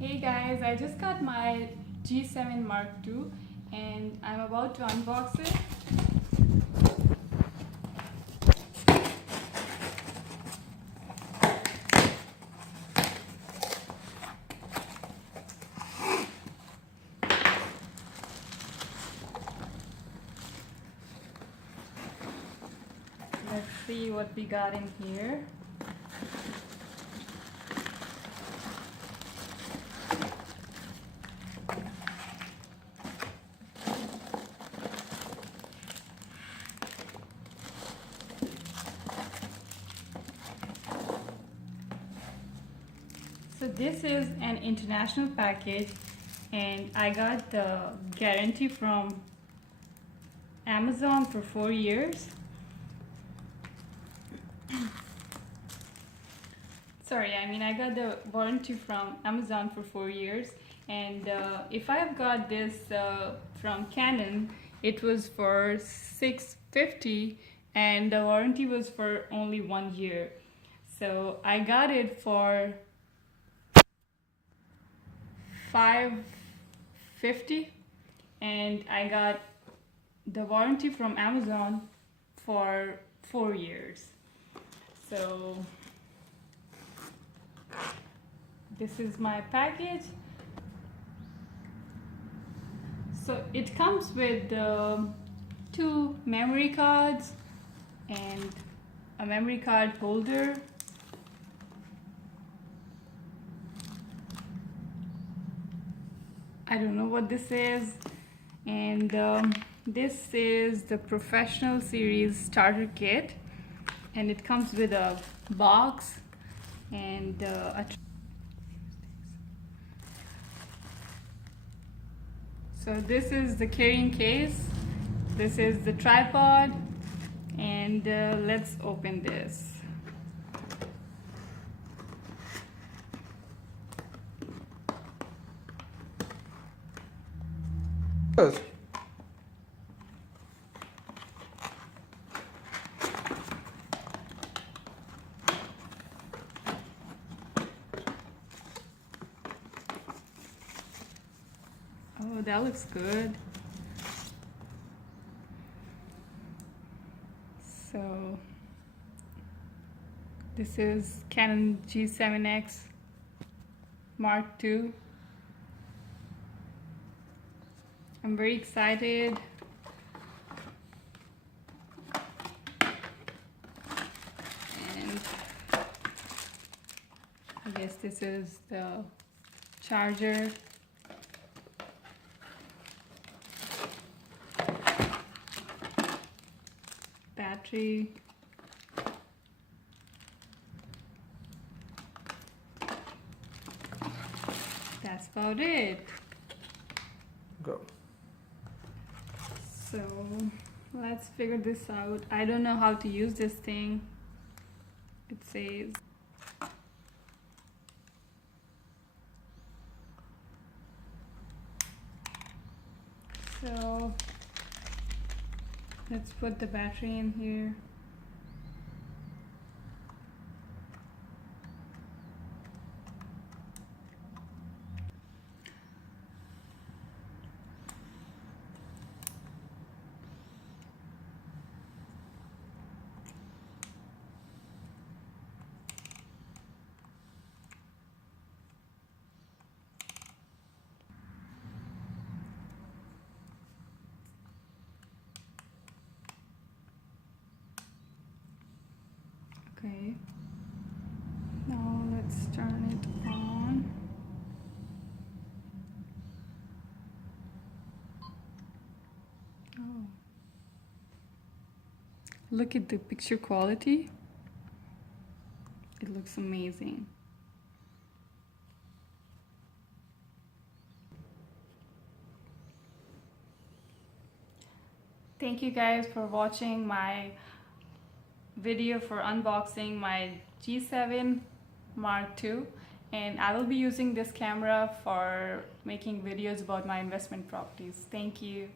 Hey guys, I just got my G7 Mark II and I'm about to unbox it. Let's see what we got in here. So this is an international package and I got the guarantee from Amazon for 4 years. I got the warranty from Amazon for 4 years, and if I've got this from Canon, it was for $650 and the warranty was for only 1 year. So I got it for $550 and I got the warranty from Amazon for 4 years. So this is my package. So it comes with 2 memory cards and a memory card holder. I don't know what this is. And this is the Professional Series Starter Kit. And it comes with a box and so this is the carrying case, this is the tripod, and let's open this. Yes. Oh, that looks good. So this is Canon G7x Mark II. I'm very excited. And I guess this is the charger. Battery. That's about it. Go. So let's figure this out. I don't know how to use this thing. It says so let's put the battery in here. Okay, now let's turn it on. Oh, look at the picture quality. It looks amazing. Thank you guys for watching my video for unboxing my G7 Mark II, and I will be using this camera for making videos about my investment properties. Thank you.